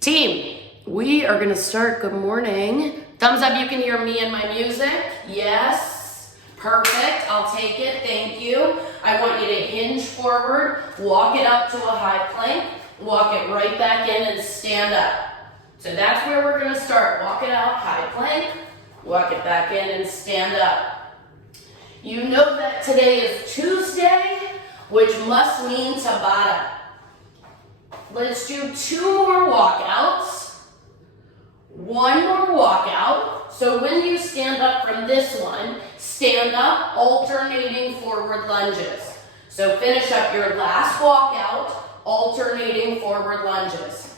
Team, we are gonna start. Good morning. Thumbs up, you can hear me and my music. Yes, perfect, I'll take it, thank you. I want you to hinge forward, walk it up to a high plank, walk it right back in and stand up. So that's where we're gonna start. Walk it out, high plank, walk it back in and stand up. You know that today is Tuesday, which must mean Tabata. Let's do 2 more walkouts. 1 more walkout. So when you stand up from this one, stand up, alternating forward lunges. So finish up your last walkout, alternating forward lunges.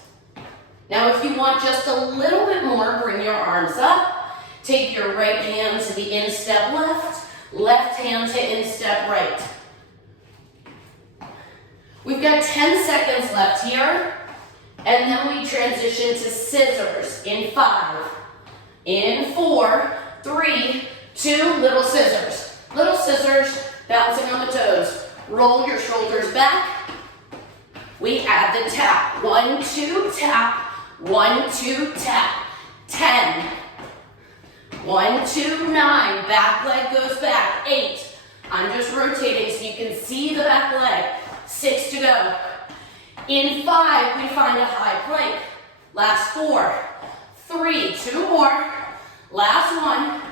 Now if you want just a little bit more, bring your arms up. Take your right hand to the instep left, left hand to instep right. We've got 10 seconds left here, and then we transition to scissors in 5, in 4, 3, 2, little scissors. Little scissors, bouncing on the toes. Roll your shoulders back. We add the tap. 1, 2, tap. 1, 2, tap. 10. 1, 2, 9. Back leg goes back. 8. I'm just rotating so you can see the back leg. 6 to go. In 5, we find a high plank. Last 4, 3, 2 more. Last 1.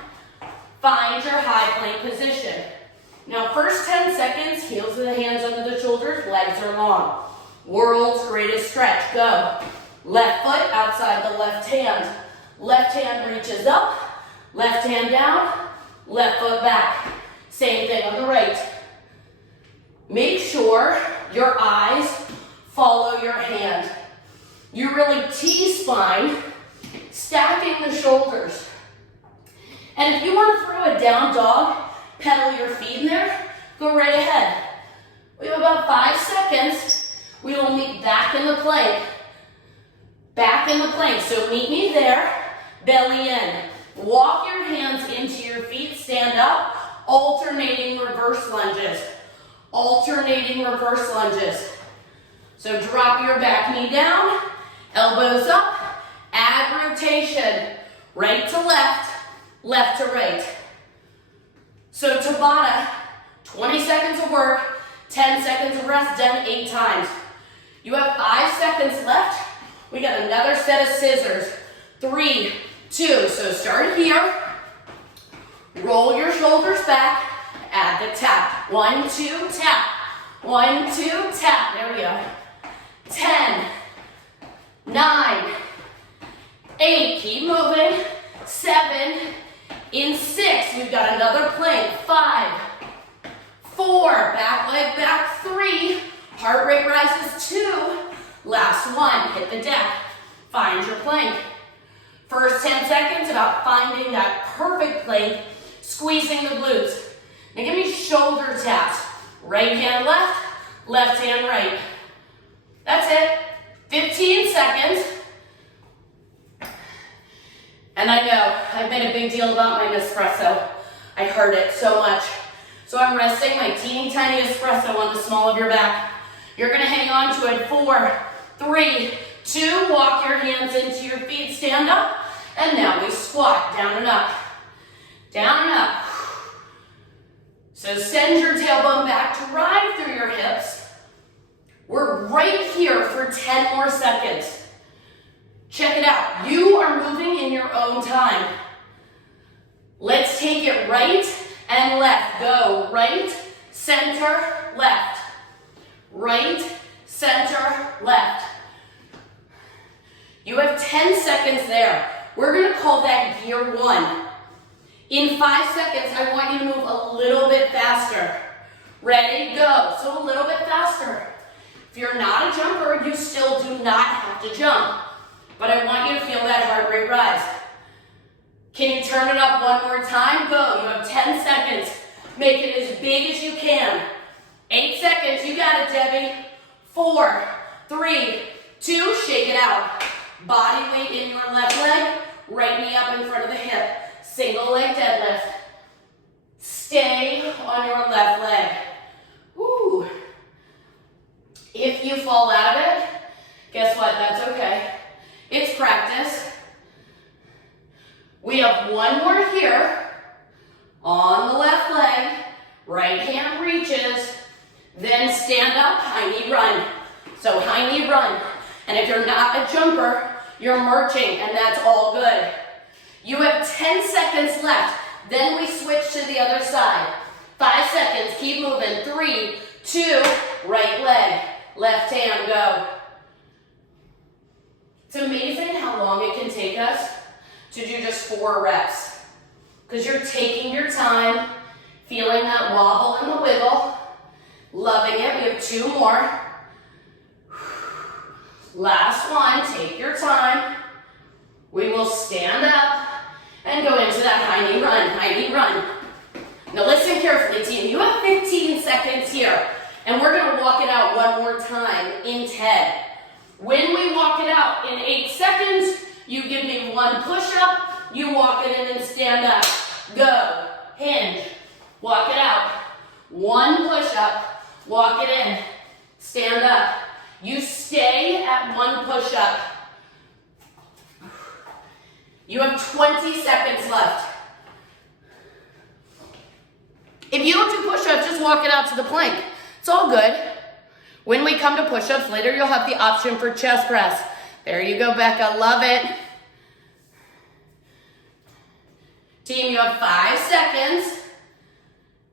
Find your high plank position. Now, first 10 seconds, heels of the hands under the shoulders, legs are long. World's greatest stretch. Go. Left foot outside the left hand. Left hand reaches up. Left hand down. Left foot back. Same thing on the right. Make sure your eyes follow your hand. You really T-spine, stacking the shoulders. And if you want to throw a down dog, pedal your feet in there, go right ahead. We have about 5 seconds. We will meet back in the plank. Back in the plank. So meet me there, belly in. Walk your hands into your feet, stand up, alternating reverse lunges. Alternating reverse lunges. So drop your back knee down, elbows up, add rotation, right to left, left to right. So Tabata, 20 seconds of work, 10 seconds of rest, done 8 times. You have 5 seconds left. We got another set of scissors. 3, 2, so start here. Roll your shoulders back. Add the tap. 1, 2, tap. 1, 2, tap. There we go. 10, 9, 8. Keep moving. 7. In 6, we've got another plank. 5, 4. Back leg back. 3. Heart rate rises. 2. Last 1. Hit the deck. Find your plank. First 10 seconds about finding that perfect plank, squeezing the glutes. Now give me shoulder taps. Right hand left, left hand right. That's it. 15 seconds. And I know, I've made a big deal about my espresso. I heard it so much. So I'm resting my teeny tiny espresso on the small of your back. You're gonna hang on to it. 4, 3, 2, walk your hands into your feet, stand up. And now we squat, down and up. Down and up. So send your tailbone back, drive through your hips. We're right here for 10 more seconds. Check it out. You are moving in your own time. Let's take it right and left. Go right, center, left. Right, center, left. You have 10 seconds there. We're going to call that gear 1. In 5 seconds, I want you to move a little bit faster. Ready, go. So a little bit faster. If you're not a jumper, you still do not have to jump. But I want you to feel that heart rate rise. Can you turn it up one more time? Go. You have 10 seconds. Make it as big as you can. 8 seconds. You got it, Debbie. 4, 3, 2. Shake it out. Body weight in your left leg. Right knee up in front of the hip. Single leg deadlift. Stay on your left leg. Woo. If you fall out of it, guess what? That's okay. practice. We have one more here on the left leg. Right hand reaches. Then stand up, high knee run. So high knee run. And if you're not a jumper, you're marching, and that's all good. You have 10 seconds left. Then we switch to the other side. 5 seconds, keep moving. 3, 2, right leg, left hand, go. It's amazing how long it can take us to do just 4 reps. Because you're taking your time, feeling that wobble and the wiggle, loving it. We have 2 more. Last one, take your time. We will stand up and go into that high knee run, high knee run. Now listen carefully, team. You have 15 seconds here, and we're gonna walk it out one more time in 10. When we walk it out in 8 seconds, you give me 1 push-up, you walk it in and stand up. Go, hinge, walk it out. 1 push-up, walk it in, stand up. You stay at 1 push-up. You have 20 seconds left. If you don't do push-ups, just walk it out to the plank. It's all good. When we come to push-ups later, you'll have the option for chest press. There you go, Becca. Love it. Team, you have 5 seconds.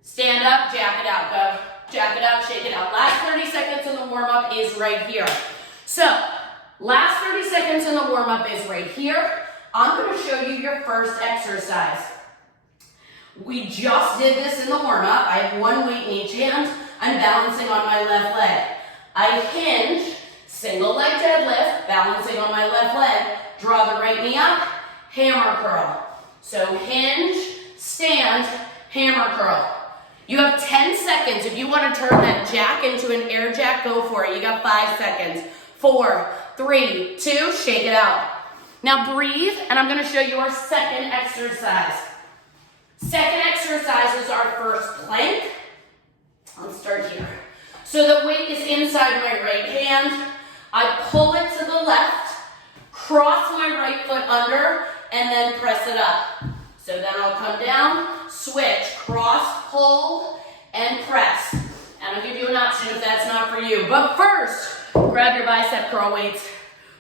Stand up, jack it out. Go. Jack it out, shake it out. Last 30 seconds in the warm-up is right here. So, last 30 seconds in the warm-up is right here. I'm going to show you your first exercise. We just did this in the warm-up. I have 1 weight in each hand. I'm balancing on my left leg. I hinge, single leg deadlift, balancing on my left leg. Draw the right knee up, hammer curl. So hinge, stand, hammer curl. You have 10 seconds. If you want to turn that jack into an air jack, go for it. You got 5 seconds. 4, 3, 2, shake it out. Now breathe, and I'm going to show you our second exercise. Second exercise is our first plank. Let's start here. So the weight is inside my right hand. I pull it to the left, cross my right foot under, and then press it up. So then I'll come down, switch, cross, pull, and press. And I'll give you an option if that's not for you. But first, grab your bicep curl weights,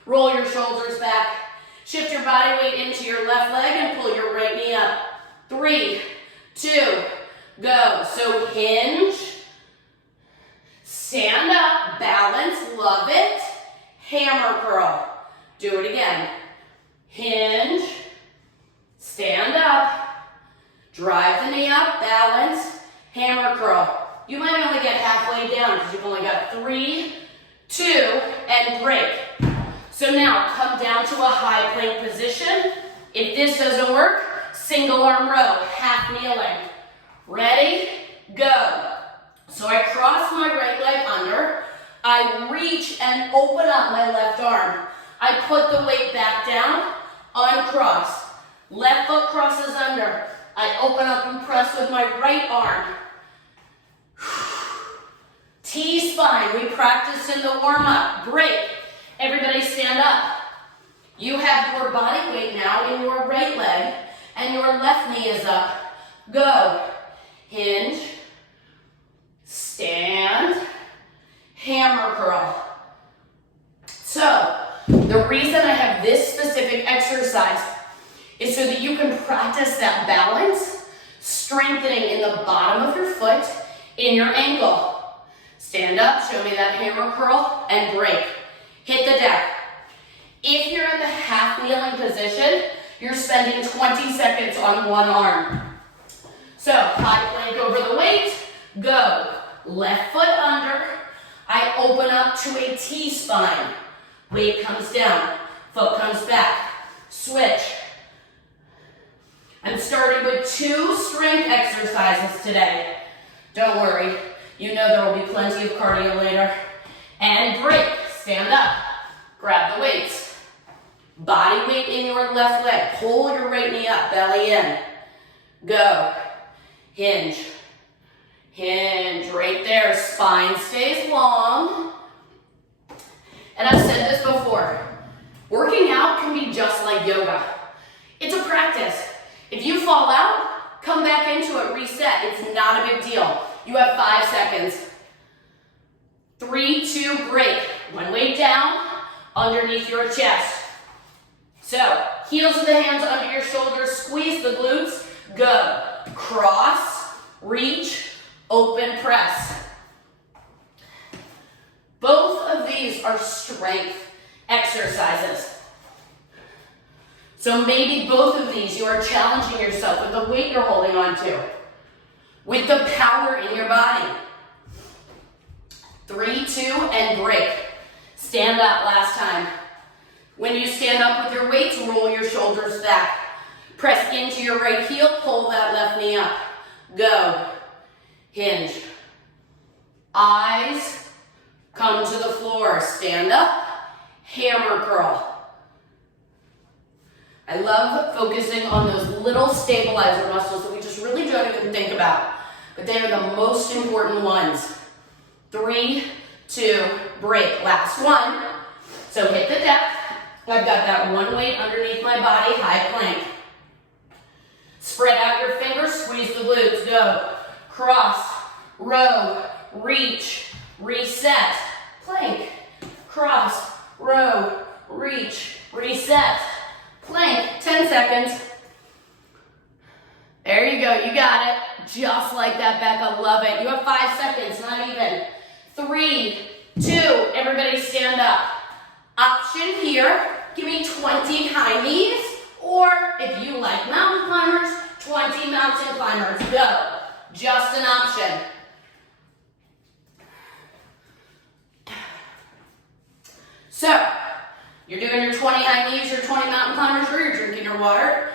roll your shoulders back, shift your body weight into your left leg and pull your right knee up. 3, 2, go. So hinge, stand up, balance, love it, hammer curl. Do it again. Hinge, stand up, drive the knee up, balance, hammer curl. You might only get halfway down because you've only got 3, 2, and break. So now come down to a high plank position. If this doesn't work, single arm row, half kneeling. Ready, go. So I cross my right leg under. I reach and open up my left arm. I put the weight back down, uncross. Left foot crosses under. I open up and press with my right arm. T-spine, we practiced in the warm-up. Break. Everybody stand up. You have your body weight now in your right leg, and your left knee is up. Go. Hinge. Stand. Hammer curl. So, the reason I have this specific exercise is so that you can practice that balance, strengthening in the bottom of your foot, in your ankle. Stand up, show me that hammer curl, and break. Hit the deck. If you're in the half kneeling position, you're spending 20 seconds on one arm. So, high plank over the weight, go. Left foot under, I open up to a T-spine. Weight comes down, foot comes back, switch. I'm starting with 2 strength exercises today. Don't worry, you know there will be plenty of cardio later. And break, stand up, grab the weights. Body weight in your left leg, pull your right knee up, belly in. Go, hinge, hinge, right there, spine stays long. And I've said this before, working out can be you fall out, come back into it, reset. It's not a big deal. You have 5 seconds. 3, 2, break. One weight down, underneath your chest. So, heels of the hands under your shoulders, squeeze the glutes, go. Cross, reach, open, press. Both of these are strength exercises. So maybe both of these you are challenging yourself with the weight you're holding on to, with the power in your body. 3, 2, and break. Stand up last time. When you stand up with your weights, roll your shoulders back. Press into your right heel, pull that left knee up. Go. Hinge. Eyes come to the floor. Stand up. Hammer curl. I love focusing on those little stabilizer muscles that we just really don't even think about, but they are the most important ones. 3, 2, break. Last one. So hit the depth. I've got that one weight underneath my body, high plank. Spread out your fingers, squeeze the glutes, go. Cross, row, reach, reset, plank. Cross, row, reach, reset, plank. 10 seconds. There you go, you got it. Just like that, Becca, love it. You have 5 seconds, not even. 3, 2, everybody stand up. Option here, give me 20 high knees, or if you like mountain climbers, 20 mountain climbers, go. Just an option. So, you're doing your 20 high knees, your 20 mountain climbers, or you're drinking your water.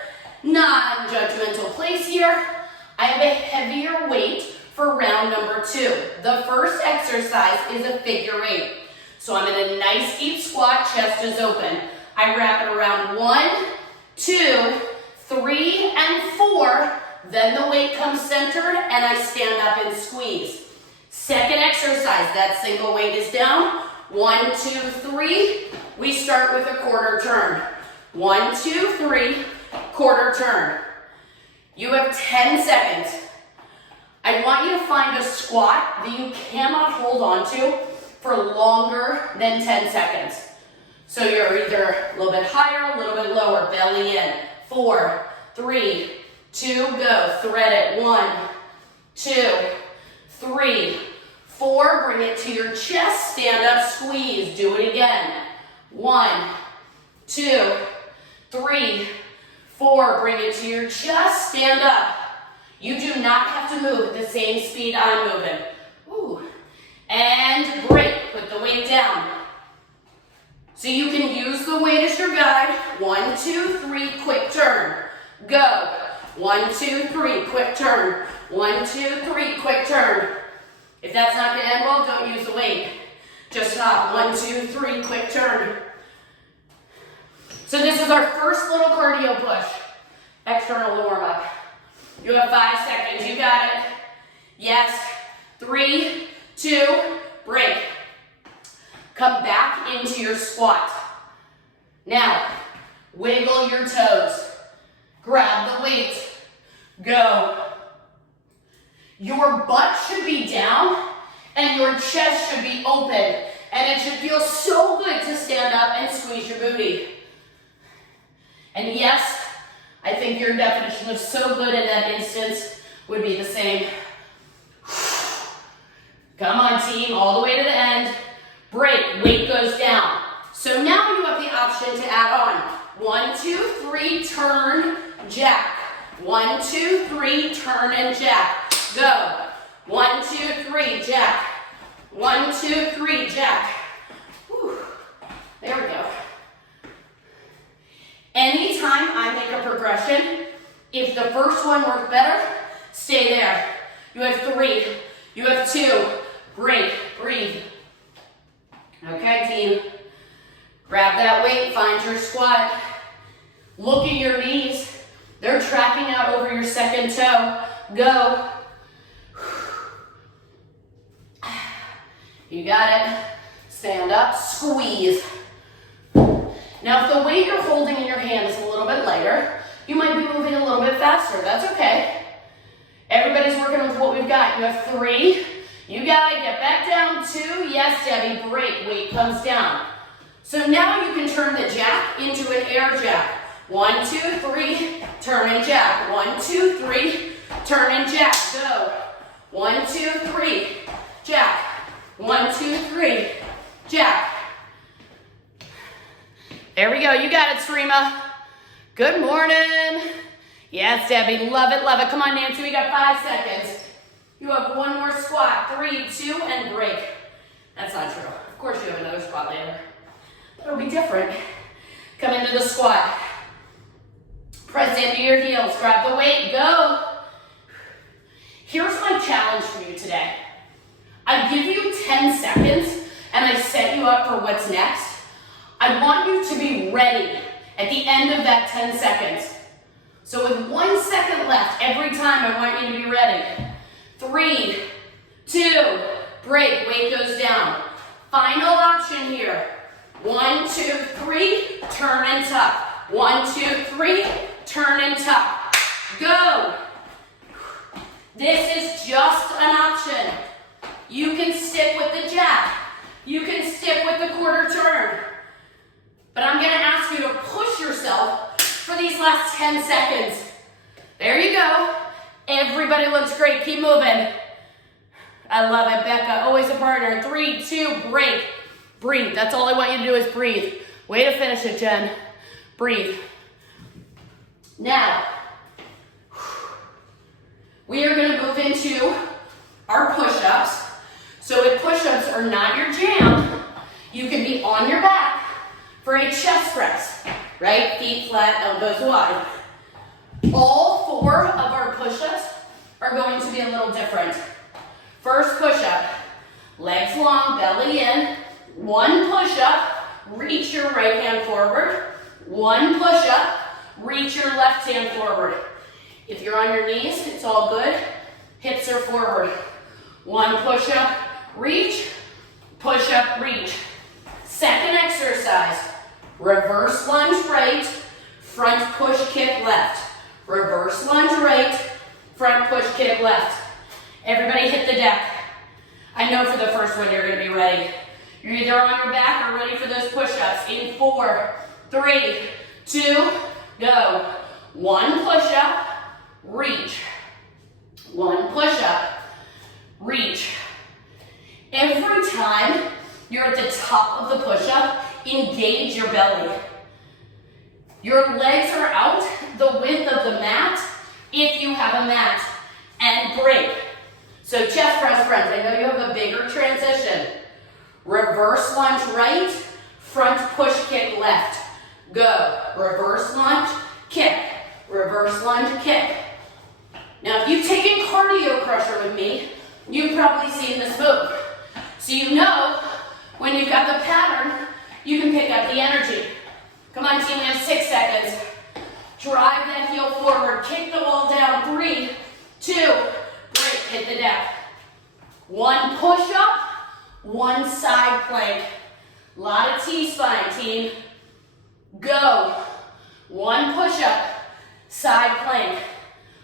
Non-judgmental place here. I have a heavier weight for round number 2. The first exercise is a figure 8. So I'm in a nice deep squat, chest is open. I wrap it around 1, 2, 3, and 4. Then the weight comes centered and I stand up and squeeze. Second exercise, that single weight is down. 1, 2, 3. We start with a quarter turn. 1, 2, 3, quarter turn. You have 10 seconds. I want you to find a squat that you cannot hold on to for longer than 10 seconds. So you're either a little bit higher, a little bit lower, belly in. 4, 3, 2, go. Thread it. 1, 2, 3, 4. Bring it to your chest. Stand up, squeeze. Do it again. 1, 2, 3, 4. Bring it to your chest. Stand up. You do not have to move at the same speed I'm moving. Ooh. And break. Put the weight down. So you can use the weight as your guide. 1, 2, 3, quick turn. Go. 1, 2, 3, quick turn. 1, 2, 3, quick turn. If that's not going to end well, don't use the weight. Just stop. 1, 2, 3, quick turn. So this is our first little cardio push. External warm up. You have 5 seconds. You got it. Yes. 3, 2, break. Come back into your squat. Now, wiggle your toes. Grab the weight. Go. Your butt should be down and your chest should be open. And it should feel so good to stand up and squeeze your booty. And yes, I think your definition of so good in that instance would be the same. Come on, team, all the way to the end. Break, weight goes down. So now you have the option to add on. 1, 2, 3, turn, jack. 1, 2, 3, turn and jack. Go. 1, 2, 3, jack. 1, 2, 3, jack. Whew. There we go. Anytime I make a progression, if the first one worked better, stay there. You have 3, you have 2, break, breathe. Okay, team. Grab that weight, find your squat. Look at your knees. They're tracking out over your second toe. Go. You got it. Stand up, squeeze. Now, if the weight you're holding in your hand is a little bit lighter, You might be moving a little bit faster. That's okay. Everybody's working with what we've got. You have 3. You got it. Get back down. 2. Yes, Debbie. Great. Weight comes down. So now you can turn the jack into an air jack. 1, 2, 3. Turn and jack. 1, 2, 3. Turn and jack. Go. 1, 2, 3. Jack. 1, 2, 3. Jack. There we go. You got it, Sarima. Good morning. Yes, Debbie. Love it, love it. Come on, Nancy. We got 5 seconds. You have 1 more squat. 3, 2, and break. That's not true. Of course you have another squat later. But it'll be different. Come into the squat. Press into your heels. Grab the weight. Go. Here's my challenge for you today. I give you 10 seconds, and I set you up for what's next. I want you to be ready at the end of that 10 seconds. So with 1 second left, every time I want you to be ready. 3, 2, break, weight goes down. Final option here. 1, 2, 3, turn and tuck. 1, 2, 3, turn and tuck. Go. This is just an option. You can stick with the jack. You can stick with the quarter turn. But I'm gonna ask you to push yourself for these last 10 seconds. There you go. Everybody looks great. Keep moving. I love it, Becca. Always a partner. 3, 2, break. Breathe. That's all I want you to do is breathe. Way to finish it, Jen. Breathe. Now, we are gonna move into our push-ups. So if push-ups are not your jam, you can be on your back for a chest press, right? Feet flat, elbows wide. All 4 of our push-ups are going to be a little different. First push-up, legs long, belly in. 1 push-up, reach your right hand forward. 1 push-up, reach your left hand forward. If you're on your knees, it's all good. Hips are forward. 1 push-up, reach, push-up, reach. Second exercise, reverse lunge right, front push kick left. Reverse lunge right, front push kick left. Everybody hit the deck. I know for the first one you're gonna be ready. You're either on your back or ready for those push-ups. In 4, 3, 2, go. 1 push-up, reach. 1 push-up, reach. Every time you're at the top of the push-up, engage your belly. Your legs are out the width of the mat, if you have a mat, and break. So chest press, friends, I know you have a bigger transition. Reverse lunge right, front push kick left. Go. Reverse lunge, kick. Reverse lunge, kick. Now, if you've taken Cardio Crusher with me, you've probably seen this move. So you know, when you've got the pattern, you can pick up the energy. Come on, team, we have 6 seconds. Drive that heel forward, kick the wall down. 3, 2, break, hit the deck. 1 push-up, 1 side plank. A lot of T-spine, team. Go. 1 push-up, side plank.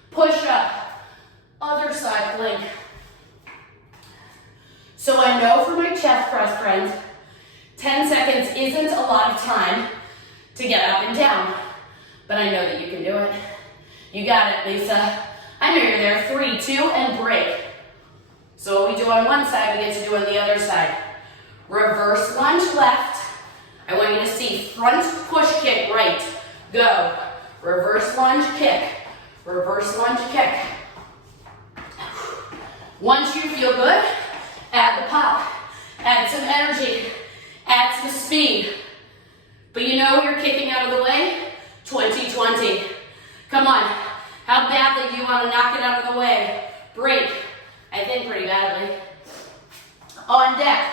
Push-up, other side plank. So I know for my chest press, friends, 10 seconds isn't a lot of time to get up and down, but I know that you can do it. You got it, Lisa. I know you're there. 3, 2, and break. So what we do on one side, we get to do on the other side. Reverse lunge left. I want you to see front push kick right. Go. Reverse lunge kick. Reverse lunge kick. Once you feel good, add the pop. Add some energy. Add some speed. But you know you're kicking out of the way? 20-20. Come on. How badly do you want to knock it out of the way? Break. I think pretty badly. On deck.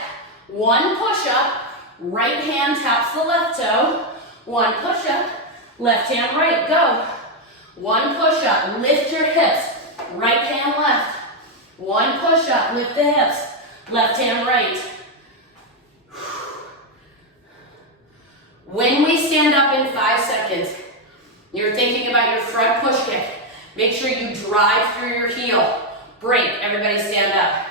1 push-up. Right hand taps the left toe. 1 push-up. Left hand right. Go. 1 push-up. Lift your hips. Right hand left. 1 push-up. Lift the hips. Left hand right. When we stand up in 5 seconds, You're thinking about your front push kick. Make sure you drive through your heel. Break, everybody stand up.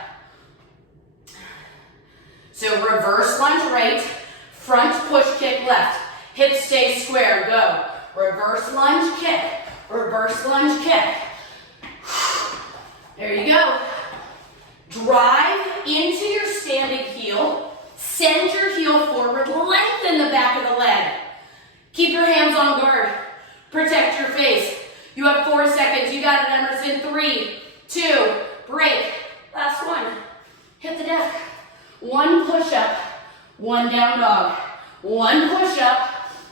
So reverse lunge right, front push kick left. Hips stay square, go. Reverse lunge kick, reverse lunge kick. There you go. Drive into your standing heel. Send your heel forward, lengthen the back of the leg. Keep your hands on guard. Protect your face. You have 4 seconds. You got it, Emerson. 3, 2, break. Last one. Hit the deck. 1 push-up, 1 down dog. 1 push-up,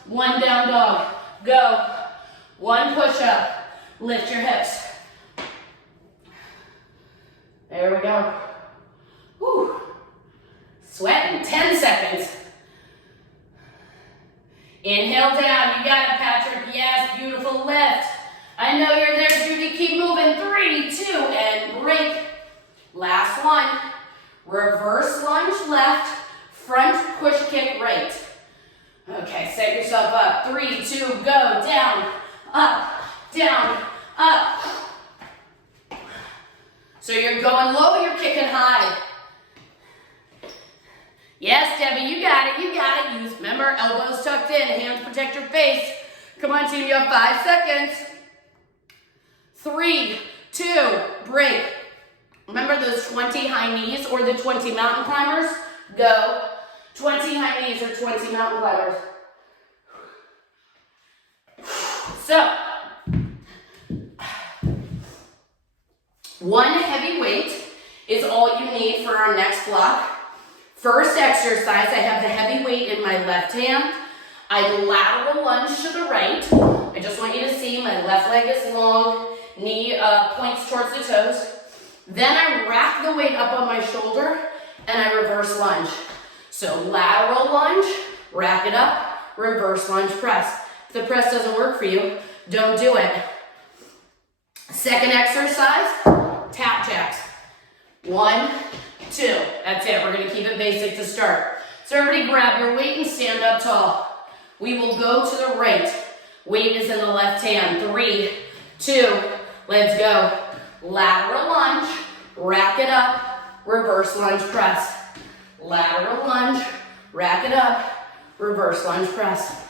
1 down dog. Go. 1 push-up. Lift your hips. There we go. Whew. Sweating. 10 seconds. Inhale down. You got it, Patrick. Yes, beautiful lift. I know you're there, Judy. Keep moving. 3, 2, and break. Last one. Reverse lunge left, front push kick right. Okay, set yourself up. 3, 2, go. Down, up, down, up. So you're going low, you're kicking high. Yes, Debbie, you got it, you got it. Use, remember, elbows tucked in, hands protect your face. Come on, team, you have 5 seconds. 3, 2, break. Remember those 20 high knees or the 20 mountain climbers? Go. 20 high knees or 20 mountain climbers. So, 1 heavy weight is all you need for our next block. First exercise, I have the heavy weight in my left hand. I lateral lunge to the right. I just want you to see my left leg is long, knee points towards the toes. Then I rack the weight up on my shoulder and I reverse lunge. So lateral lunge, rack it up, reverse lunge press. If the press doesn't work for you, don't do it. Second exercise, tap jacks. 1, 2, that's it. We're gonna keep it basic to start. So everybody grab your weight and stand up tall. We will go to the right. Weight is in the left hand. 3, 2, let's go. Lateral lunge, rack it up, reverse lunge press. Lateral lunge, rack it up, reverse lunge press.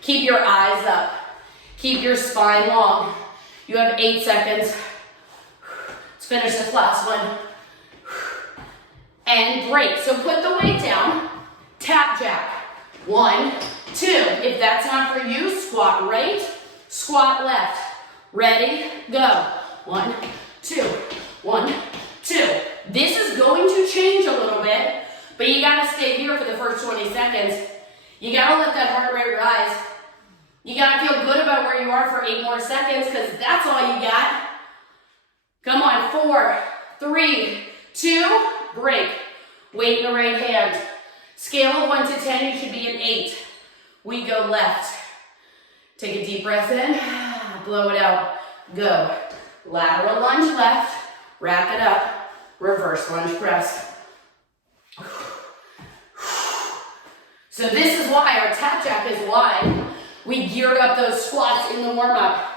Keep your eyes up. Keep your spine long. You have 8 seconds. Let's finish this last one. And break. So put the weight down, tap jack. 1, 2. If that's not for you, squat right, squat left. Ready, go. 1, 2, 1, 2. This is going to change a little bit, but you gotta stay here for the first 20 seconds. You gotta let that heart rate rise. You gotta feel good about where you are for 8 more seconds, because that's all you got. Come on, 4, 3, 2, break. Weight in the right hand. Scale of 1 to 10, you should be an 8. We go left. Take a deep breath in, blow it out, go. Lateral lunge left, rack it up, reverse lunge press. So this is why our tap jack is wide. We geared up those squats in the warm-up.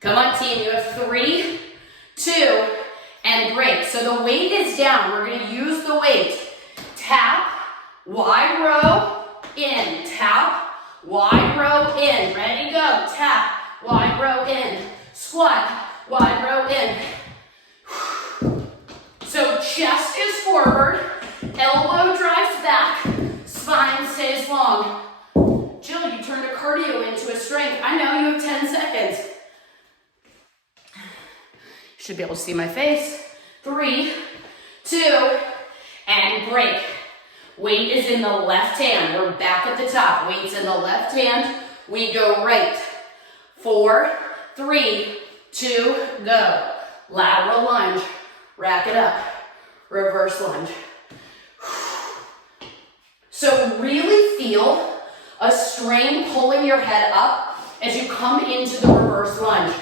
Come on, team, you have 3, 2, and break. So the weight is down. We're gonna use the weight. Tap, wide row, in, tap, wide row in. Ready, go. Tap, wide row in. Squat, wide row in. So chest is forward, elbow drives back, spine stays long. Jill, you turned a cardio into a strength. I know, you have 10 seconds. You should be able to see my face. 3, 2, and break. Weight is in the left hand. We're back at the top. Weight's in the left hand. We go right. 4, 3, 2, go. Lateral lunge. Rack it up. Reverse lunge. So really feel a strain pulling your head up as you come into the reverse lunge.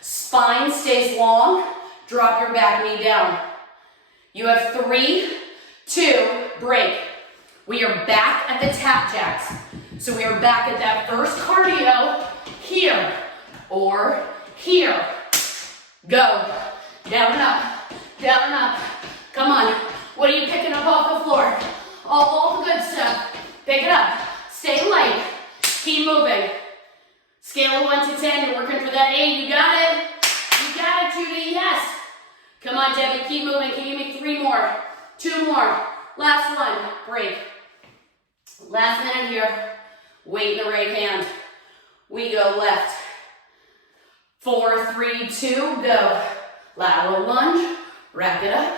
Spine stays long. Drop your back knee down. You have 3, 2, break. We are back at the tap jacks. So we are back at that first cardio here or here. Go. Down and up. Down and up. Come on. What are you picking up off the floor? All the good stuff. Pick it up. Stay light. Keep moving. Scale of 1 to 10. You're working for that 8. You got it. You got it, Judy. Yes. Come on, Debbie. Keep moving. Can you make 3 more? 2 more. Last one. Break. Last minute here. Weight in the right hand. We go left. 4, 3, 2, go. Lateral lunge. Rack it up.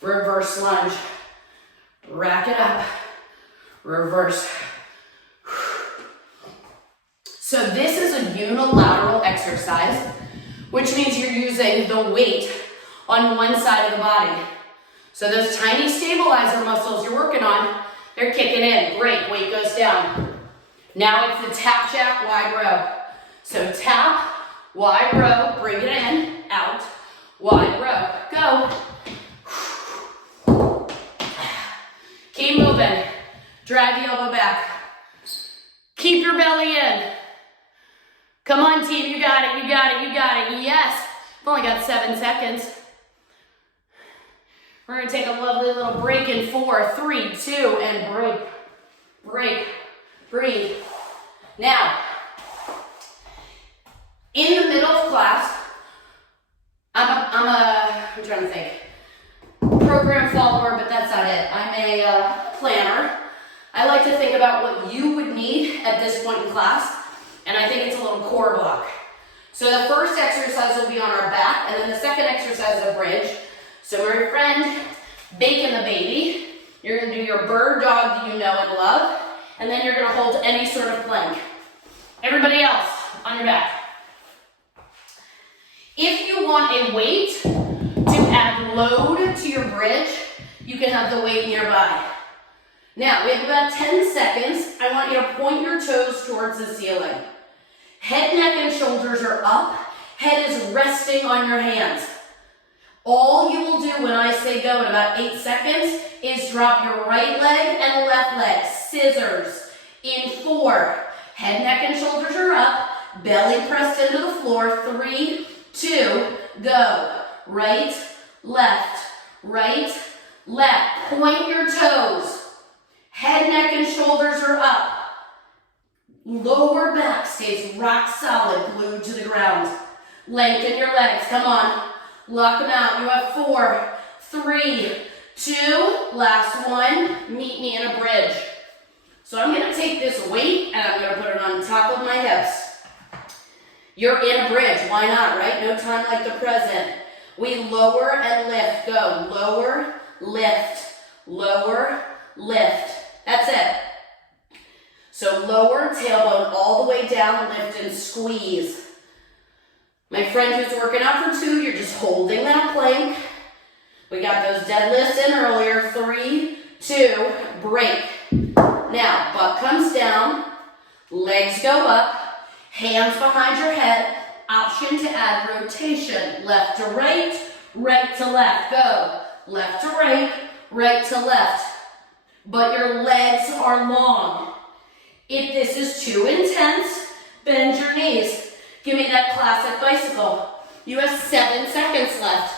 Reverse lunge. Rack it up. Reverse. So this is a unilateral exercise, which means you're using the weight on one side of the body. So those tiny stabilizer muscles you're working on, they're kicking in. Great, weight goes down. Now it's the tap jack wide row. So tap, wide row, bring it in, out, wide row, go. Keep moving. Drag the elbow back. Keep your belly in. Come on, team, you got it, you got it, you got it. Yes. I've only got 7 seconds. We're gonna take a lovely little break in 4, 3, 2, and break. Break. Breathe. Now, in the middle of class, I'm trying to think, program follower, but that's not it. I'm a planner. I like to think about what you would need at this point in class, and I think it's a little core block. So the first exercise will be on our back, and then the second exercise is a bridge. So my friend, Bacon the baby, you're gonna do your bird dog that you know and love, and then you're gonna hold any sort of plank. Everybody else, on your back. If you want a weight to add load to your bridge, you can have the weight nearby. Now, we have about 10 seconds. I want you to point your toes towards the ceiling. Head, neck, and shoulders are up. Head is resting on your hands. All you will do when I say go in about 8 seconds is drop your right leg and left leg, scissors. In 4, head, neck, and shoulders are up. Belly pressed into the floor. 3, 2, go. Right, left, right, left. Point your toes. Head, neck, and shoulders are up. Lower back stays rock solid, glued to the ground. Lengthen your legs, come on. Lock them out. You have 4, 3, 2, last one. Meet me in a bridge. So I'm gonna take this weight and I'm gonna put it on top of my hips. You're in a bridge, why not, right? No time like the present. We lower and lift, go. Lower, lift, lower, lift. That's it. So lower, tailbone all the way down, lift and squeeze. My friend who's working out for 2, you're just holding that plank. We got those deadlifts in earlier. 3, 2, break. Now, butt comes down, legs go up, hands behind your head. Option to add rotation. Left to right, right to left. Go. Left to right, right to left. But your legs are long. If this is too intense, bend your knees. Give me that classic bicycle. You have 7 seconds left.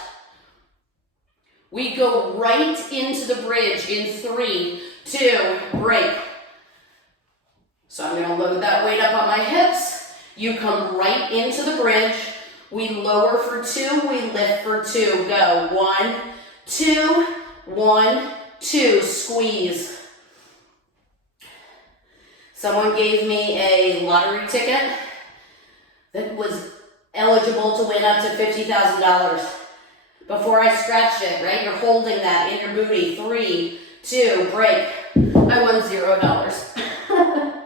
We go right into the bridge in 3, 2, break. So I'm gonna load that weight up on my hips. You come right into the bridge. We lower for 2, we lift for 2. Go, 1, 2, 1, 2, squeeze. Someone gave me a lottery ticket that was eligible to win up to $50,000. Before I scratched it, right? You're holding that in your booty. 3, 2, break. I won $0.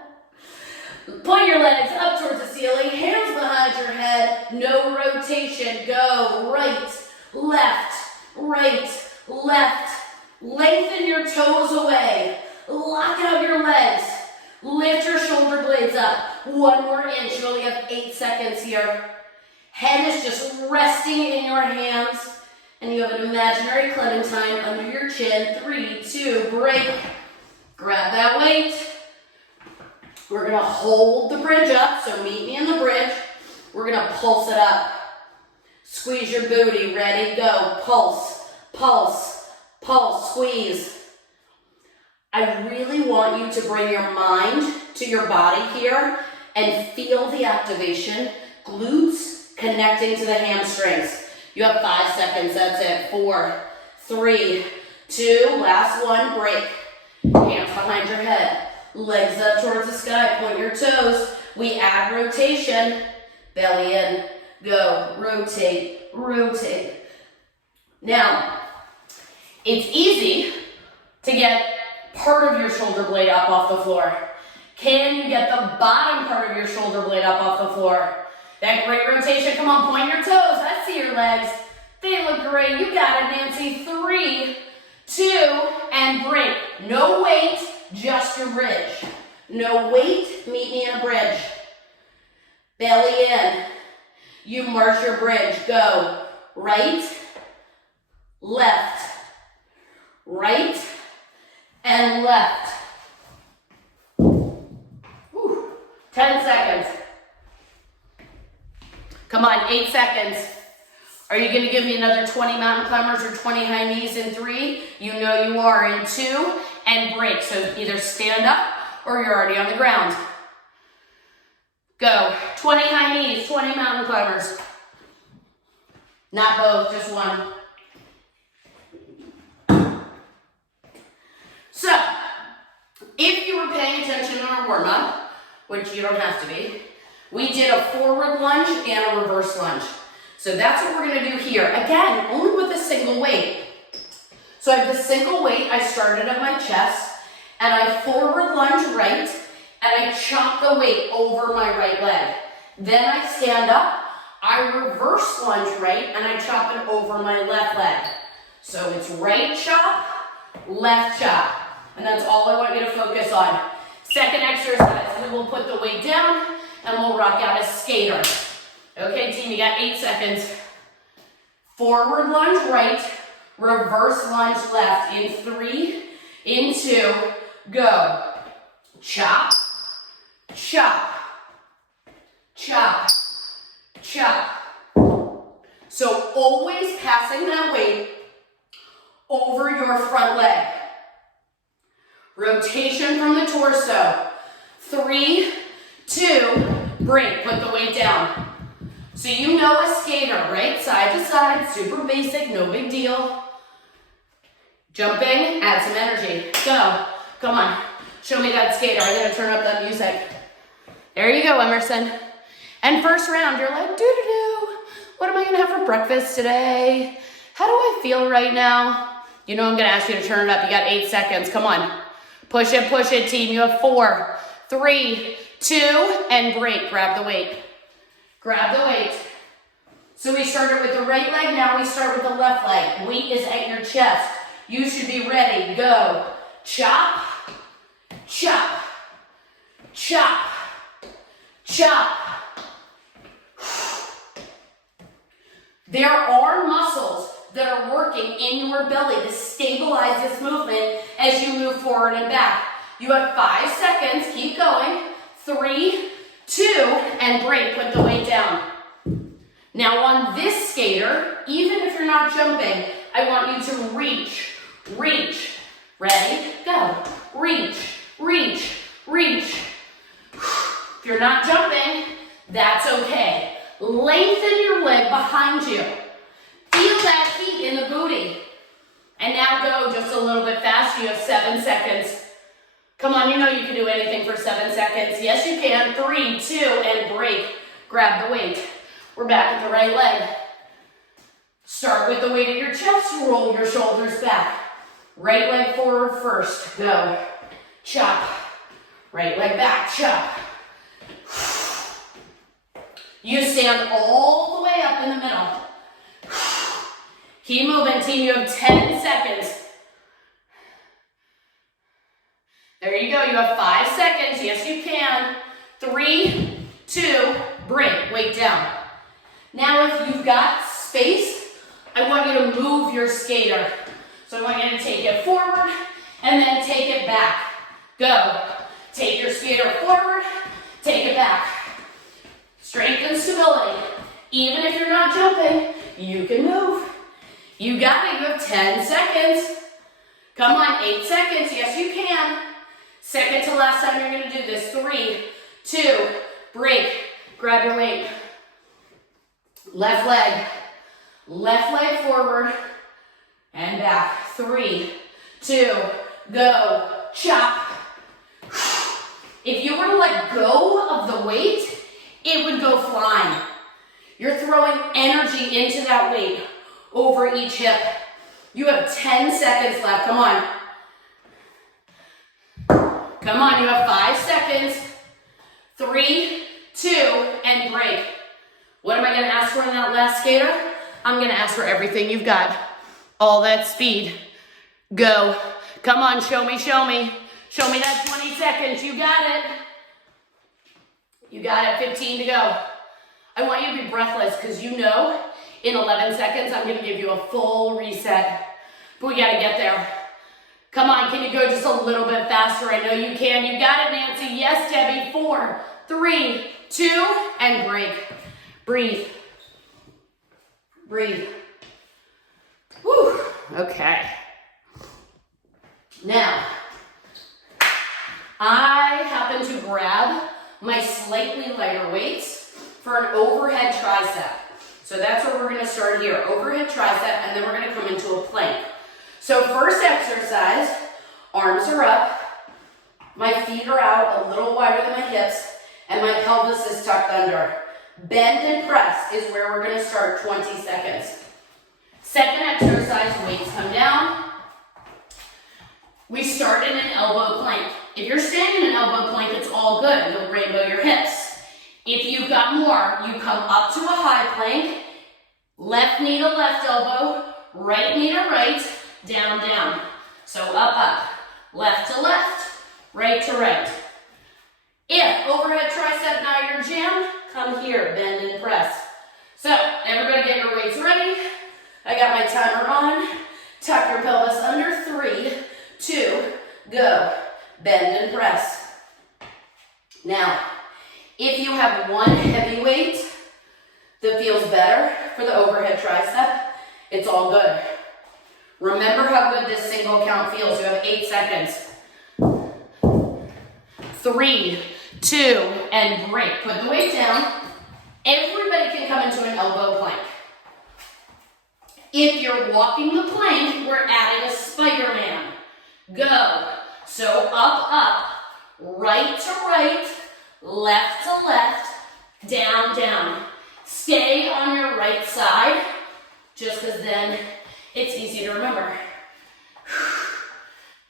Point your legs up towards the ceiling, hands behind your head, no rotation. Go right, left, left. Lengthen your toes away. Lock out your legs. Lift your shoulder blades up. 1 more inch. You only have 8 seconds here. Head is just resting in your hands. And you have an imaginary clementine under your chin. 3, 2, break. Grab that weight. We're gonna hold the bridge up, so meet me in the bridge. We're gonna pulse it up. Squeeze your booty, ready, go. Pulse, pulse, pulse, squeeze. I really want you to bring your mind to your body here and feel the activation. Glutes connecting to the hamstrings. You have 5 seconds, that's it. 4, 3, 2, last one, break. Hands behind your head, legs up towards the sky, point your toes. We add rotation, belly in, go, rotate, rotate. Now, it's easy to get part of your shoulder blade up off the floor. Can you get the bottom part of your shoulder blade up off the floor? That great rotation, come on, point your toes. I see your legs. They look great. You got it, Nancy. 3, 2, and break. No weight, just your bridge. No weight, meet me in a bridge. Belly in. You march your bridge. Go. Right, left, right, and left. Whew. 10 seconds. Come on, 8 seconds. Are you gonna give me another 20 mountain climbers or 20 high knees in 3? You know you are in 2, and break. So either stand up or you're already on the ground. Go, 20 high knees, 20 mountain climbers. Not both, just one. So, if you were paying attention in our warm-up, which you don't have to be, we did a forward lunge and a reverse lunge. So that's what we're gonna do here. Again, only with a single weight. So I have the single weight, I started at my chest, and I forward lunge right, and I chop the weight over my right leg. Then I stand up, I reverse lunge right, and I chop it over my left leg. So it's right chop, left chop. And that's all I want you to focus on. Second exercise, we will put the weight down, and we'll rock out a skater. Okay, team, you got 8 seconds. Forward lunge right, reverse lunge left. In 3, in 2, go. Chop, chop, chop, chop. So always passing that weight over your front leg. Rotation from the torso. 3, 2, break, put the weight down. So you know a skater, right? Side to side, super basic, no big deal. Jumping, add some energy. Go, come on, show me that skater. I'm gonna turn up that music. There you go, Emerson. And first round, you're like, doo-doo-doo. What am I gonna have for breakfast today? How do I feel right now? You know I'm gonna ask you to turn it up. You got 8 seconds, come on. Push it, team. You have 4, 3, 2, and break. Grab the weight. Grab the weight. So we started with the right leg, now we start with the left leg. Weight is at your chest. You should be ready. Go. Chop, chop, chop, chop. There are muscles that are working in your belly to stabilize this movement as you move forward and back. You have 5 seconds, keep going. 3, 2, and break, put the weight down. Now on this skater, even if you're not jumping, I want you to reach, reach. Ready, go. Reach, reach, reach. If you're not jumping, that's okay. Lengthen your leg behind you. Feel that heat in the booty. And now go just a little bit faster. You have 7 seconds. Come on, you know you can do anything for 7 seconds. Yes, you can. 3, 2, and break. Grab the weight. We're back at the right leg. Start with the weight at your chest. Roll your shoulders back. Right leg forward first. Go. Chop. Right leg back. Chop. You stand all the way up in the middle. Keep moving, team. You have 10 seconds. There you go. You have 5 seconds. Yes, you can. 3, 2, break. Weight down. Now, if you've got space, I want you to move your skater. So I want you to take it forward and then take it back. Go. Take your skater forward, take it back. Strength and stability. Even if you're not jumping, you can move. You got it, you have 10 seconds. Come on, 8 seconds, yes you can. Second to last time you're gonna do this. 3, 2, break, grab your weight. Left leg forward and back. 3, 2, go, chop. If you were to let go of the weight, it would go flying. You're throwing energy into that weight over each hip. You have 10 seconds left, come on. Come on, you have 5 seconds. 3, 2, and break. What am I gonna ask for in that last skater? I'm gonna ask for everything you've got. All that speed. Go. Come on, show me, show me. Show me that 20 seconds, you got it. You got it, 15 to go. I want you to be breathless because you know in 11 seconds I'm gonna give you a full reset. But we gotta get there. Come on, can you go just a little bit faster? I know you can, you got it, Nancy. Yes, Debbie, 4, 3, 2, and break. Breathe. Breathe. Whew, okay. Now, I happen to grab my slightly lighter weights for an overhead tricep. So that's where we're gonna start here. Overhead tricep, and then we're gonna come into a plank. So first exercise, arms are up, my feet are out a little wider than my hips, and my pelvis is tucked under. Bend and press is where we're gonna start, 20 seconds. Second exercise, weights come down. We start in an elbow plank. If you're staying in an elbow plank, it's all good. You'll rainbow your hips. If you've got more, you come up to a high plank, left knee to left elbow, right knee to right, down, down. So up, up, left to left, right to right. If overhead tricep not your jam, come here, bend and press. So everybody get your weights ready. I got my timer on. Tuck your pelvis under, 3, 2, go. Bend and press. Now, if you have one heavy weight that feels better for the overhead tricep, it's all good. Remember how good this single count feels. You have 8 seconds. 3, 2, and break. Put the weight down. Everybody can come into an elbow plank. If you're walking the plank, we're adding a Spider-Man. Go. So up, up, right to right, left to left, down, down. Stay on your right side, just because then it's easy to remember.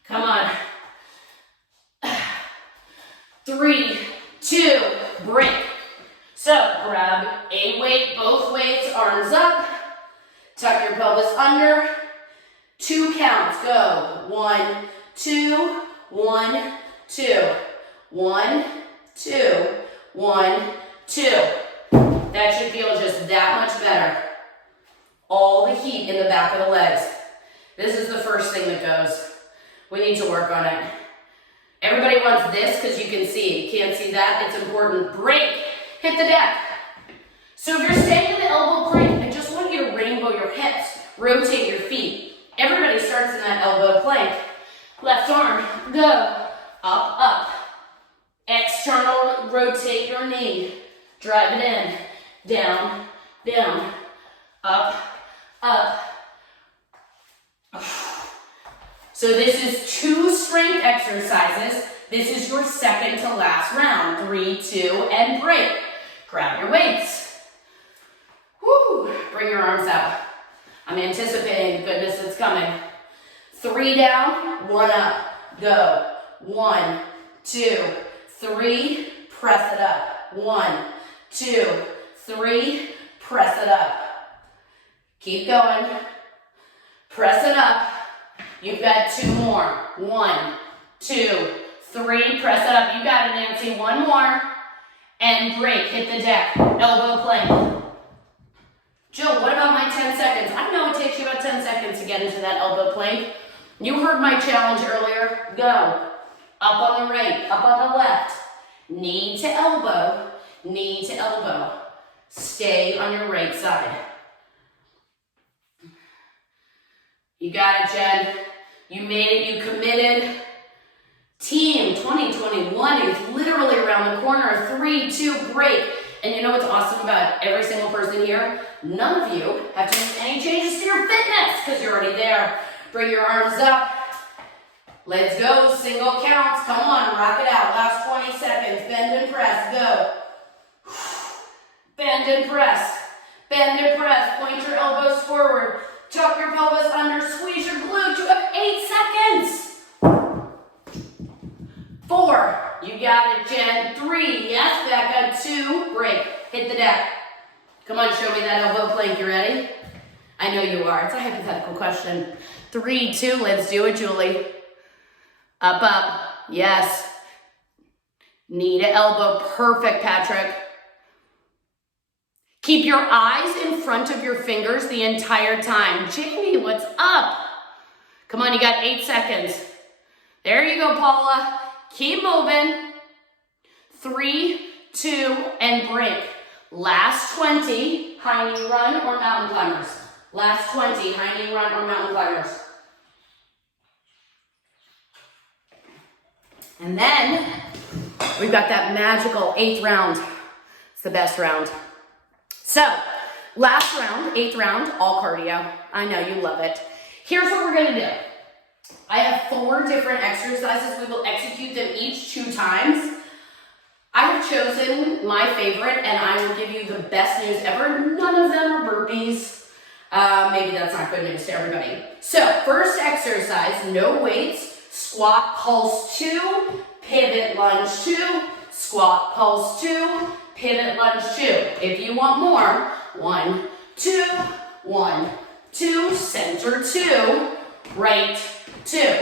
Come on. 3, 2, break. So grab a weight, both weights, arms up. Tuck your pelvis under. 2 counts. Go. 1, 2, 1, 2. 1, 2, 1, 2. That should feel just that much better. All the heat in the back of the legs. This is the first thing that goes. We need to work on it. Everybody wants this because you can see. You can't see that, it's important. Break. Hit the deck. So if you're staying in the elbow plank, I just want you to rainbow your hips. Rotate your feet. Everybody starts in that elbow plank. Left arm, go. Up, up. External, rotate your knee. Drive it in. Down, down. Up, up. So this is 2 strength exercises. This is your second to last round. 3, 2, and break. Grab your weights. Woo! Bring your arms out. I'm anticipating the goodness that's coming. 3 down, 1 up. Go. 1, 2, 3. Press it up. 1, 2, 3. Press it up. Keep going. Press it up. You've got 2 more. 1, 2, 3. Press it up. You got it, Nancy. 1 more. And break. Hit the deck. Elbow plank. Jill, what about my 10 seconds? I know it takes you about 10 seconds to get into that elbow plank. You heard my challenge earlier. Go. Up on the right, up on the left. Knee to elbow, knee to elbow. Stay on your right side. You got it, Jen. You made it, you committed. Team 2021 is literally around the corner. 3, 2, break. And you know what's awesome about every single person here? None of you have to make any changes to your fitness because you're already there. Bring your arms up. Let's go, single counts. Come on, rock it out. Last 20 seconds. Bend and press, go. Bend and press. Bend and press. Point your elbows forward. Tuck your pelvis under. Squeeze your glutes. You have 8 seconds. 4. You got it, Jen. 3. Yes, back on 2. Break. Hit the deck. Come on, show me that elbow plank. You ready? I know you are. It's a hypothetical question. 3, 2. Let's do it, Julie. Up, up. Yes. Knee to elbow. Perfect, Patrick. Keep your eyes in front of your fingers the entire time. Jamie, what's up? Come on, you got 8 seconds. There you go, Paula. Keep moving. 3, 2, and break. Last 20, high knee run or mountain climbers. Last 20, high knee run or mountain climbers. And then we've got that magical 8th round. It's the best round. So, last round, 8th round, all cardio. I know you love it. Here's what we're gonna do. I have 4 different exercises. We will execute them each 2 times. I have chosen my favorite, and I will give you the best news ever. None of them are burpees. Maybe that's not good news to everybody. So, first exercise, no weights. Squat, pulse 2, pivot, lunge 2, squat, pulse 2, pivot, lunge 2. If you want more, 1, 2, 1, 2, center 2, right 2.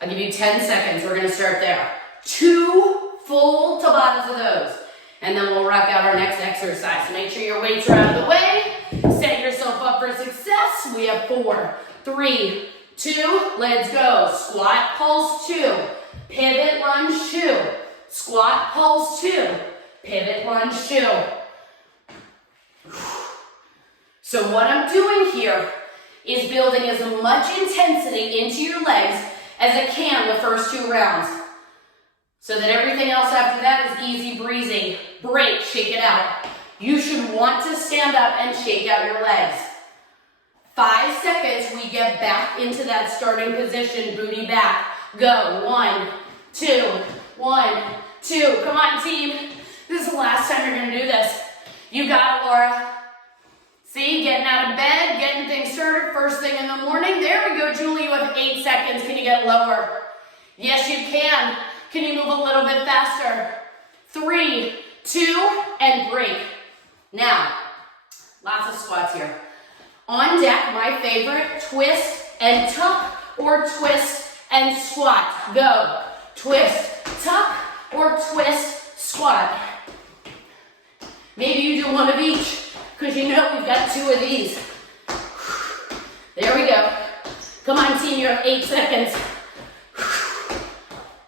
I'll give you 10 seconds. We're gonna start there. 2 full Tabatas of those. And then we'll rock out our next exercise. Make sure your weights are out of the way. Set yourself up for success. We have 4, 3, 2, let's go. Squat, pulse 2, pivot, lunge 2, squat, pulse 2, pivot, lunge 2. So what I'm doing here is building as much intensity into your legs as I can the first 2 rounds. So that everything else after that is easy breezy. Break, shake it out. You should want to stand up and shake out your legs. 5 seconds, we get back into that starting position, booty back. Go, 1, 2, 1, 2. Come on, team. This is the last time you're gonna do this. You got it, Laura. See, getting out of bed, getting things started first thing in the morning. There we go, Julie, you have 8 seconds. Can you get lower? Yes, you can. Can you move a little bit faster? 3, 2, and break. Now, lots of squats here. On deck, my favorite, twist and tuck or twist and squat. Go. Twist, tuck, or twist, squat. Maybe you do one of each, because you know we've got 2 of these. There we go. Come on, team, you have 8 seconds.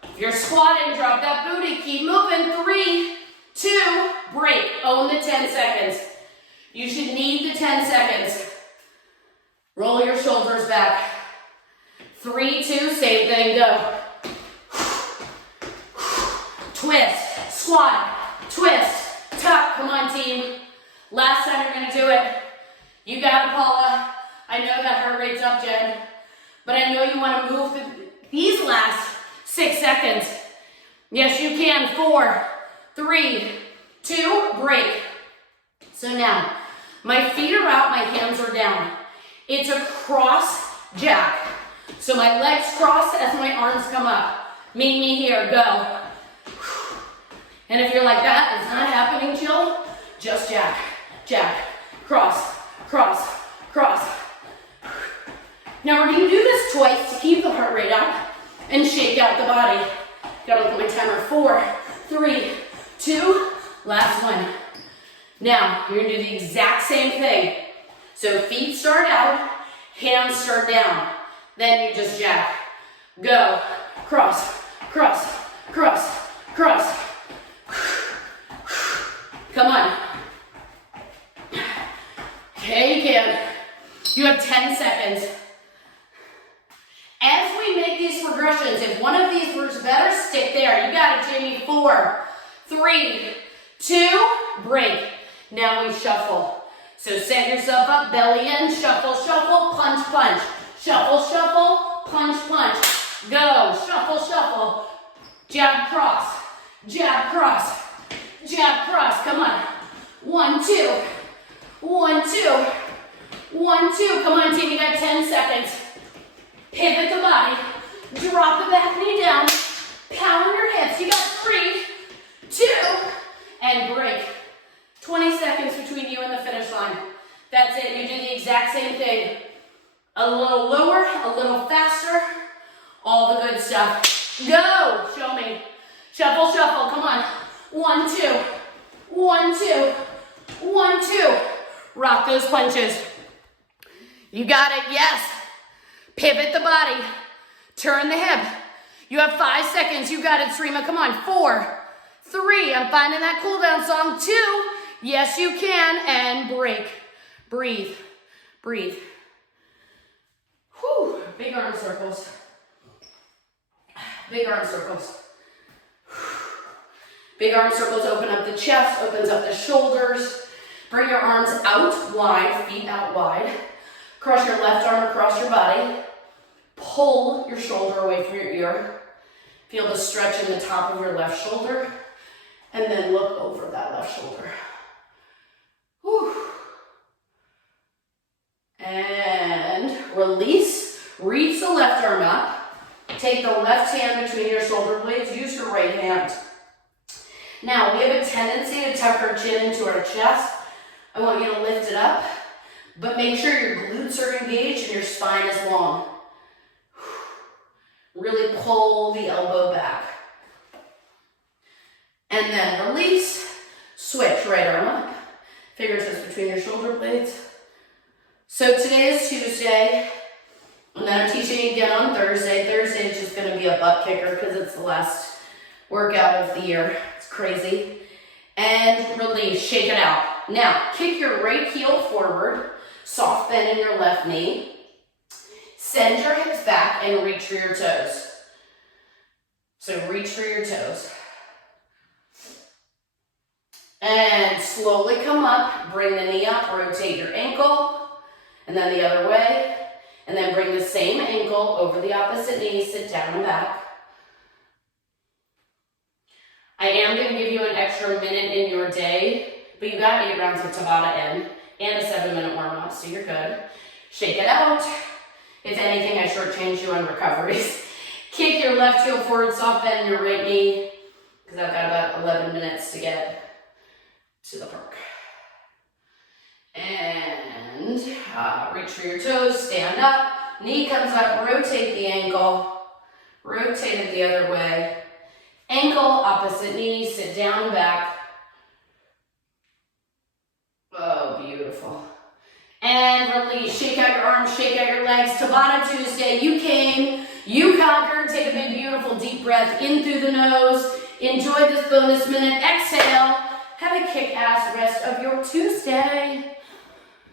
If you're squatting, drop that booty, keep moving. 3, 2, break. Own the 10 seconds. You should need the 10 seconds. Roll your shoulders back. 3, 2, same thing, go. Twist, squat, twist, tuck. Come on, team. Last time you're gonna do it. You got it, Paula. I know that heart rate's up, Jen. But I know you wanna move these last 6 seconds. Yes, you can. 4, 3, 2, break. So now, my feet are out, my hands are down. It's a cross jack. So my legs cross as my arms come up. Meet me here, go. And if you're like that, it's not happening, Jill, just jack, jack, cross, cross, cross. Now we're gonna do this twice to keep the heart rate up and shake out the body. Gotta look at my timer. 4, 3, 2, last one. Now, you're gonna do the exact same thing. So feet start out, hands start down. Then you just jack. Go, cross, cross, cross, cross. Come on. Okay, you can. You have 10 seconds. As we make these progressions, if one of these works better, stick there. You got it, Jamie. 4, 3, 2, break. Now we shuffle. So set yourself up, belly in, shuffle, shuffle, punch, punch. Shuffle, shuffle, punch, punch. Go, shuffle, shuffle. Jab, cross, jab, cross, jab, cross. Come on. 1, 2, 1, 2, 1, 2. Come on, team, you got 10 seconds. Pivot the body, drop the back knee down, pound your hips. You got 3, 2, and break. 20 seconds between you and the finish line. That's it. You do the exact same thing. A little lower, a little faster, all the good stuff. Go! Show me. Shuffle, shuffle. Come on. 1, 2, 1, 2, 1, 2. Rock those punches. You got it. Yes. Pivot the body. Turn the hip. You have 5 seconds. You got it, Srima. Come on. 4, 3. I'm finding that cool down song. 2. Yes, you can. And break. Breathe. Breathe. Whew. Big arm circles. Big arm circles. Big arm circles open up the chest, opens up the shoulders. Bring your arms out wide, feet out wide. Cross your left arm across your body. Pull your shoulder away from your ear. Feel the stretch in the top of your left shoulder. And then look over that left shoulder. Whew. And release. Reach the left arm up. Take the left hand between your shoulder blades. Use your right hand. Now, we have a tendency to tuck our chin into our chest. I want you to lift it up, but make sure your glutes are engaged and your spine is long. Really pull the elbow back. And then release. Switch, right arm up. Fingertips between your shoulder blades. So today is Tuesday, and then I'm teaching again on Thursday. Thursday is just going to be a butt kicker because it's the last workout of the year. It's crazy. And release, shake it out. Now, kick your right heel forward, soft bend in your left knee. Send your hips back and reach for your toes. So reach for your toes. And slowly come up, bring the knee up, rotate your ankle, and then the other way. And then bring the same ankle over the opposite knee, sit down and back. I am going to give you an extra minute in your day, but you got 8 rounds of Tabata in and a 7-minute warm-up, so you're good. Shake it out. If anything, I shortchanged you on recoveries. Kick your left heel forward, soft bend your right knee, because I've got about 11 minutes to get to the park. And reach for your toes, stand up, knee comes up, rotate the ankle, rotate it the other way. Ankle, opposite knee, sit down and back. Oh, beautiful. And release, shake out your arms, shake out your legs. Tabata Tuesday, you came, you conquered. Take a big, beautiful, deep breath in through the nose. Enjoy this bonus minute. Exhale. Have a kick-ass rest of your Tuesday.